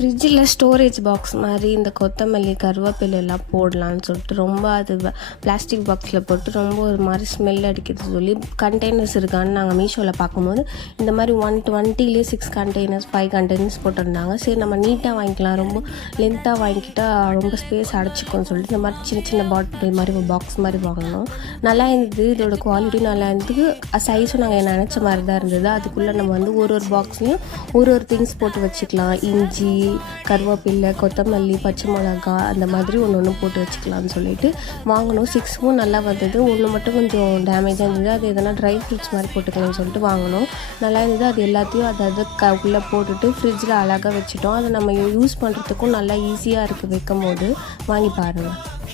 ஃப்ரிட்ஜில் storage box மாதிரி இந்த கொத்தமல்லி கருவேப்பிலை எல்லாம் போடலான்னு சொல்லிட்டு ரொம்ப அது பிளாஸ்டிக் பாக்ஸில் போட்டு ரொம்ப ஒரு மாதிரி ஸ்மெல் அடிக்கிறது சொல்லி கண்டெய்னர்ஸ் இருக்கான்னு நாங்கள் மீஷோவில் பார்க்கும்போது இந்த மாதிரி 120 6 கண்டெய்னர்ஸ் 5 கண்டெய்னர்ஸ் போட்டிருந்தாங்க. சரி நம்ம நீட்டாக வாங்கிக்கலாம், ரொம்ப லென்த்தாக வாங்கிக்கிட்டால் ரொம்ப ஸ்பேஸ் அடைச்சிக்கும்னு சொல்லிட்டு இந்த மாதிரி சின்ன சின்ன பாட்டில் மாதிரி ஒரு பாக்ஸ் மாதிரி வாங்கினோம். நல்லா இருந்தது, இதோட குவாலிட்டி நல்லா இருந்தது, சைஸும் நாங்கள் நினச்ச மாதிரி தான் இருந்தது. அதுக்குள்ளே நம்ம வந்து ஒரு பாக்ஸ்லேயும் ஒரு திங்ஸ் போட்டு வச்சுக்கலாம். இஞ்சி, கருவேப்பிலை, கொத்தமல்லி, பச்சை மிளகா அந்த மாதிரி ஒன்று போட்டு வச்சுக்கலாம்னு சொல்லிட்டு வாங்கினோம். 6ம் நல்லா வந்தது, ஒன்று மட்டும் கொஞ்சம் டேமேஜாக இருந்தது. அது எதனா ட்ரை ஃப்ரூட்ஸ் மாதிரி போட்டுக்கலாம்னு சொல்லிட்டு வாங்கினோம். நல்லா இருந்தது. அது எல்லாத்தையும் அதை உள்ளே போட்டுட்டு ஃப்ரிட்ஜில் அழகாக வச்சுட்டோம். அதை நம்ம யூஸ் பண்ணுறதுக்கும் நல்லா ஈஸியாக இருக்குது வைக்கும் போது. வாங்கி பாருங்கள்.